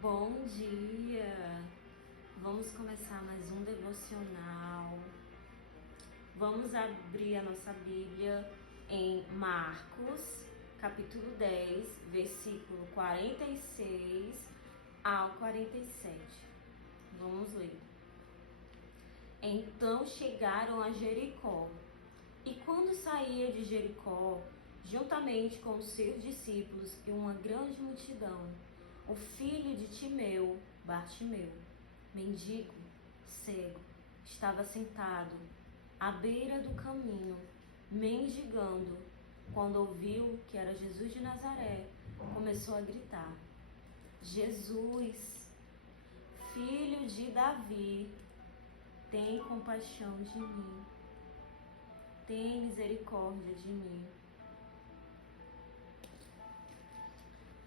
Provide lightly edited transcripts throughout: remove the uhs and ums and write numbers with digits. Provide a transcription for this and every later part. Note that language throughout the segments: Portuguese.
Bom dia! Vamos começar mais um devocional. Vamos abrir a nossa Bíblia em Marcos, capítulo 10, versículo 46 ao 47. Vamos ler. Então chegaram a Jericó, e quando saía de Jericó, juntamente com os seus discípulos e uma grande multidão, o filho de Timeu, Bartimeu, mendigo, cego, estava sentado à beira do caminho, mendigando. Quando ouviu que era Jesus de Nazaré, começou a gritar: Jesus, filho de Davi, tem compaixão de mim. Tem misericórdia de mim.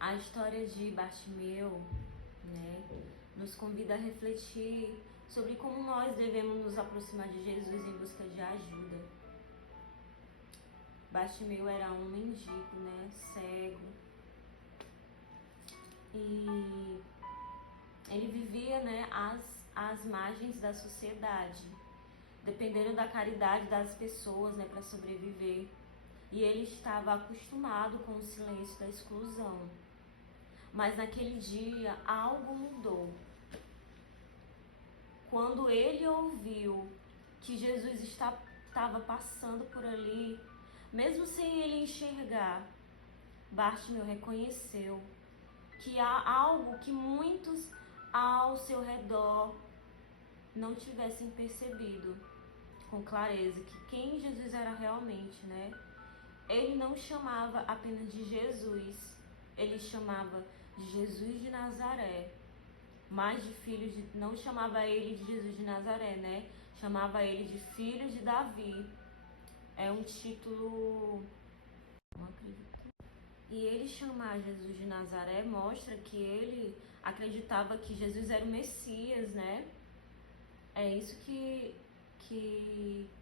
A história de Bartimeu, nos convida a refletir sobre como nós devemos nos aproximar de Jesus em busca de ajuda. Bartimeu era um mendigo, cego, e ele vivia, às margens da sociedade, dependendo da caridade das pessoas, para sobreviver. E ele estava acostumado com o silêncio da exclusão. Mas naquele dia algo mudou. Quando ele ouviu que Jesus estava passando por ali, mesmo sem ele enxergar, Bartimeu reconheceu que há algo que muitos ao seu redor não tivessem percebido com clareza, que quem Jesus era realmente, Ele não chamava apenas de Jesus, ele chamava de Jesus de Nazaré, mas de filho de... não chamava ele de Jesus de Nazaré, chamava ele de filho de Davi. É um título... não acredito. E ele chamar Jesus de Nazaré mostra que ele acreditava que Jesus era o Messias, É isso que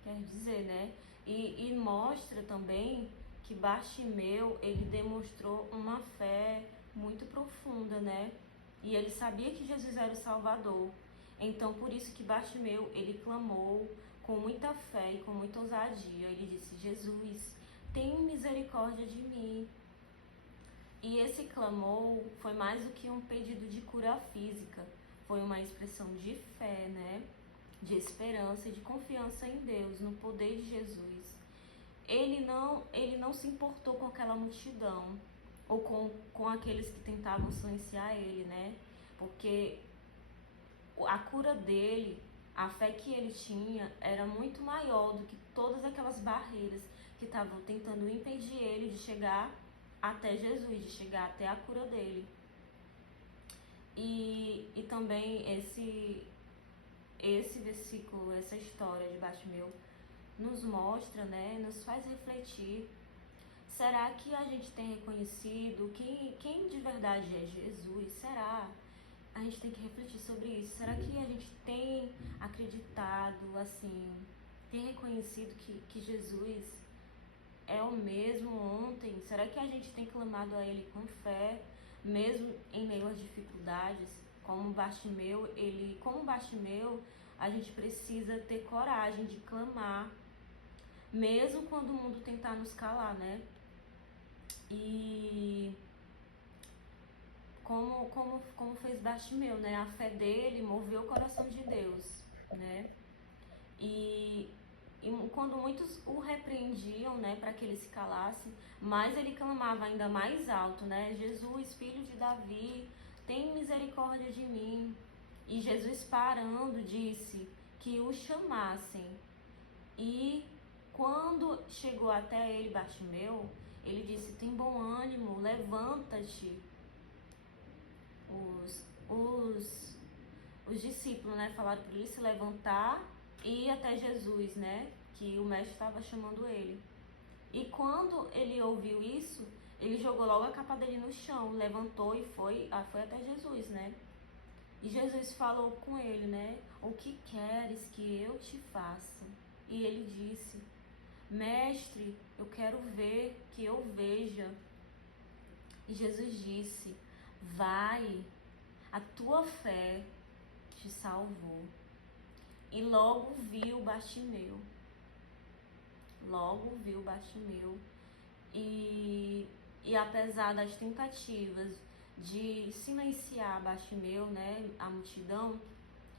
quer dizer, E mostra também que Bartimeu, ele demonstrou uma fé muito profunda, E ele sabia que Jesus era o Salvador. Então, por isso que Bartimeu, ele clamou com muita fé e com muita ousadia. Ele disse: Jesus, tem misericórdia de mim. E esse clamor foi mais do que um pedido de cura física. Foi uma expressão de fé, de esperança e de confiança em Deus, no poder de Jesus. Ele não se importou com aquela multidão ou com aqueles que tentavam silenciar ele, Porque a cura dele, a fé que ele tinha, era muito maior do que todas aquelas barreiras que estavam tentando impedir ele de chegar até Jesus, de chegar até a cura dele. E também esse versículo, essa história de Bartimeu nos mostra, nos faz refletir. Será que a gente tem reconhecido quem de verdade é Jesus? Será? A gente tem que refletir sobre isso. Será que a gente tem acreditado, tem reconhecido que Jesus é o mesmo ontem? Será que a gente tem clamado a Ele com fé, mesmo em meio às dificuldades? Como Bartimeu, a gente precisa ter coragem de clamar, mesmo quando o mundo tentar nos calar, E como fez Bartimeu, A fé dele moveu o coração de Deus, E quando muitos o repreendiam, para que ele se calasse, mas ele clamava ainda mais alto, Jesus, filho de Davi, tem misericórdia de mim. E Jesus, parando, disse que o chamassem. E quando chegou até ele, Bartimeu, ele disse: tem bom ânimo, levanta-te. Os discípulos, falaram para ele se levantar e ir até Jesus, que o mestre estava chamando ele. E quando ele ouviu isso, ele jogou logo a capa dele no chão, levantou e foi até Jesus, E Jesus falou com ele, o que queres que eu te faça? E ele disse: Mestre, eu quero ver, que eu veja. E Jesus disse: vai, a tua fé te salvou. E logo viu Bartimeu. Logo viu Bartimeu. E apesar das tentativas de silenciar Bartimeu, né, a multidão,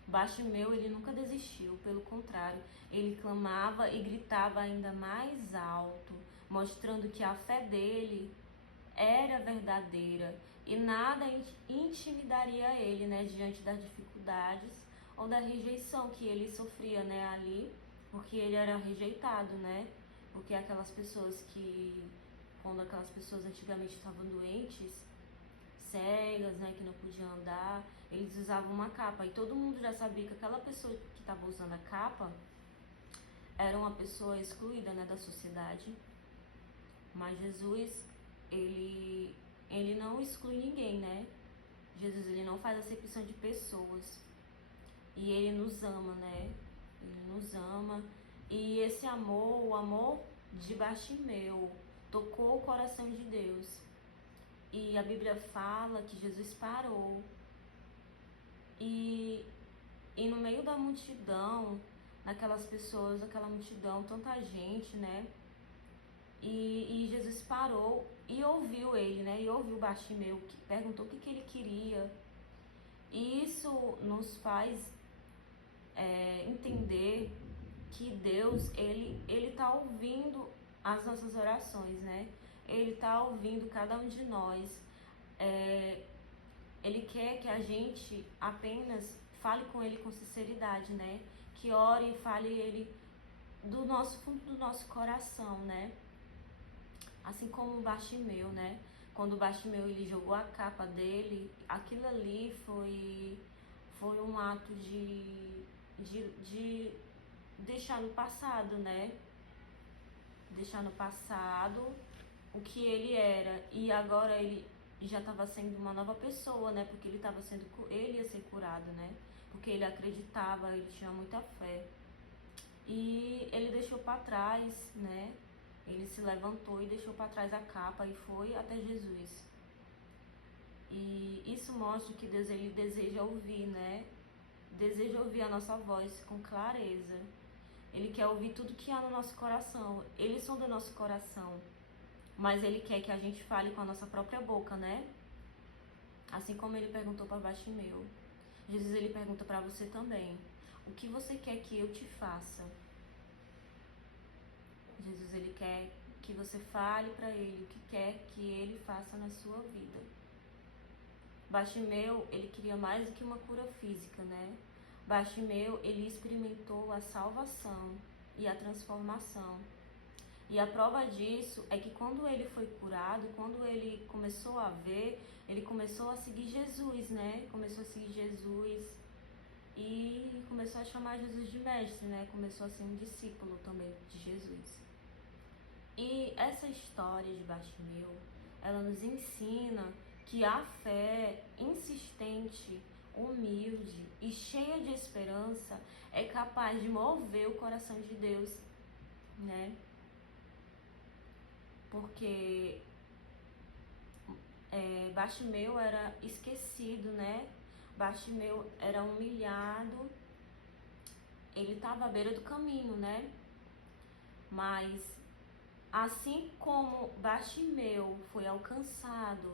Bartimeu, ele nunca desistiu, pelo contrário, ele clamava e gritava ainda mais alto, mostrando que a fé dele era verdadeira e nada intimidaria ele, né, diante das dificuldades ou da rejeição que ele sofria, né, ali, porque ele era rejeitado, né, porque aquelas pessoas quando aquelas pessoas antigamente estavam doentes, cegas, né, que não podiam andar, eles usavam uma capa e todo mundo já sabia que aquela pessoa que estava usando a capa era uma pessoa excluída, né, da sociedade. Mas Jesus, ele não exclui ninguém, né? Jesus, ele não faz acepção de pessoas. E ele nos ama, né? Ele nos ama. E esse amor, o amor de Bartimeu, tocou o coração de Deus. E a Bíblia fala que Jesus parou. E no meio da multidão, naquelas pessoas, aquela multidão, tanta gente, né? E Jesus parou e ouviu ele, né? E ouviu Bartimeu, que perguntou o que ele queria. E isso nos faz entender que Deus, ele tá ouvindo as nossas orações, né? Ele tá ouvindo cada um de nós. Ele quer que a gente apenas fale com ele com sinceridade, né? Que ore e fale ele do nosso fundo do nosso coração, né? Assim como o Bartimeu, né? Quando o Bartimeu ele jogou a capa dele, aquilo ali foi um ato de deixar no passado, né? Deixar no passado o que ele era. E agora ele já estava sendo uma nova pessoa, né? Porque ele ia ser curado, né? Porque ele acreditava, ele tinha muita fé. E ele deixou para trás, né? Ele se levantou e deixou para trás a capa e foi até Jesus. E isso mostra que Deus, ele deseja ouvir, né? Deseja ouvir a nossa voz com clareza. Ele quer ouvir tudo que há no nosso coração. Ele sonda o nosso coração. Mas ele quer que a gente fale com a nossa própria boca, né? Assim como ele perguntou para Bartimeu. Jesus, ele pergunta para você também. O que você quer que eu te faça? Jesus, ele quer que você fale para ele o que quer que ele faça na sua vida. Bartimeu, ele queria mais do que uma cura física, né? Bartimeu, ele experimentou a salvação e a transformação. E a prova disso é que quando ele foi curado, quando ele começou a ver, ele começou a seguir Jesus, né? Começou a seguir Jesus e começou a chamar Jesus de mestre, né? Começou a ser um discípulo também de Jesus. E essa história de Bartimeu, ela nos ensina que a fé insistente, humilde e cheia de esperança é capaz de mover o coração de Deus, né? Porque Bartimeu era esquecido, né? Bartimeu era humilhado, ele estava à beira do caminho, né? Mas assim como Bartimeu foi alcançado,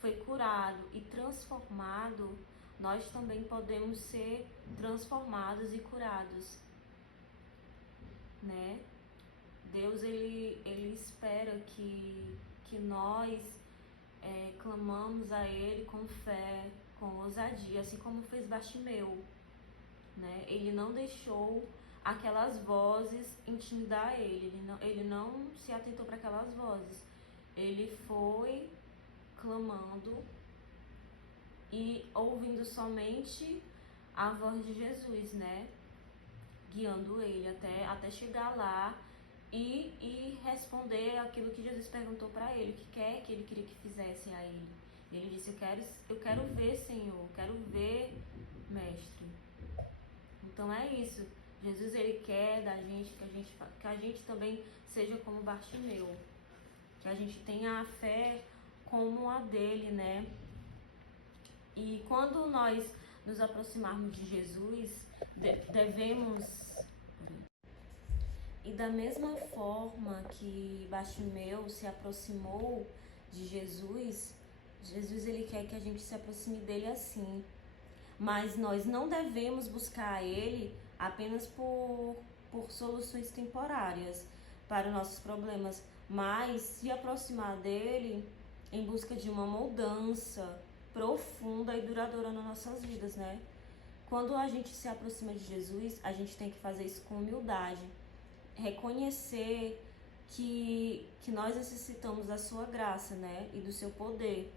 foi curado e transformado, nós também podemos ser transformados e curados, né? Deus, ele espera que nós clamamos a Ele com fé, com ousadia, assim como fez Bartimeu, né? Ele não deixou aquelas vozes intimidar ele não se atentou para aquelas vozes. Ele foi clamando e ouvindo somente a voz de Jesus, né? Guiando ele até chegar lá e responder aquilo que Jesus perguntou para ele, o que ele queria que fizessem a ele. Ele disse, eu quero ver, Senhor, eu quero ver, Mestre. Então é isso. Jesus, ele quer da gente que a gente também seja como Bartimeu, que a gente tenha a fé como a dele, né? E quando nós nos aproximarmos de Jesus, devemos. E da mesma forma que Bartimeu se aproximou de Jesus, Jesus ele quer que a gente se aproxime dele assim. Mas nós não devemos buscar ele apenas por soluções temporárias para os nossos problemas, mas se aproximar dele em busca de uma mudança profunda e duradoura nas nossas vidas, né? Quando a gente se aproxima de Jesus, a gente tem que fazer isso com humildade, reconhecer que nós necessitamos da sua graça, né? E do seu poder.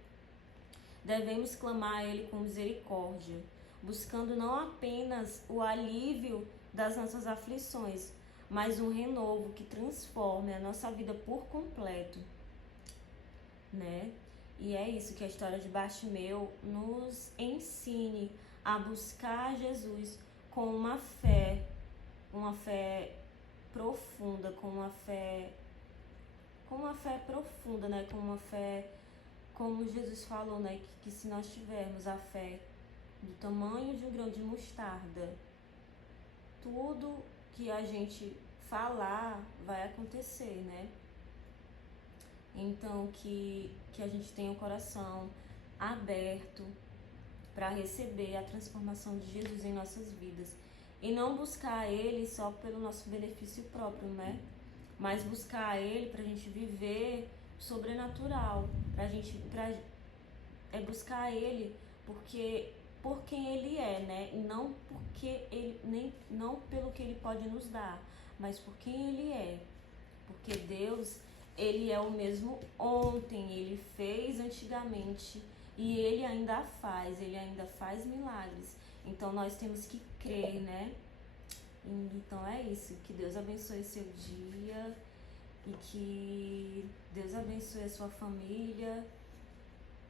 Devemos clamar a Ele com misericórdia, buscando não apenas o alívio das nossas aflições, mas um renovo que transforme a nossa vida por completo, né? E é isso que a história de Bartimeu nos ensine a buscar Jesus com uma fé profunda, com uma fé profunda, né? Com uma fé, como Jesus falou, né? Que se nós tivermos a fé do tamanho de um grão de mostarda, tudo que a gente falar vai acontecer, né? Então que a gente tenha o coração aberto para receber a transformação de Jesus em nossas vidas. E não buscar Ele só pelo nosso benefício próprio, né? Mas buscar Ele para a gente viver sobrenatural, buscar Ele por quem Ele é, né? E não não pelo que Ele pode nos dar, mas por quem Ele é. Porque Deus, Ele é o mesmo ontem, Ele fez antigamente e Ele ainda faz milagres. Então nós temos que crer, né? Então é isso, que Deus abençoe seu dia e que Deus abençoe a sua família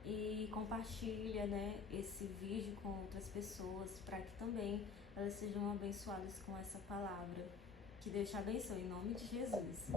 e compartilha, né, esse vídeo com outras pessoas para que também elas sejam abençoadas com essa palavra. Que Deus te abençoe em nome de Jesus.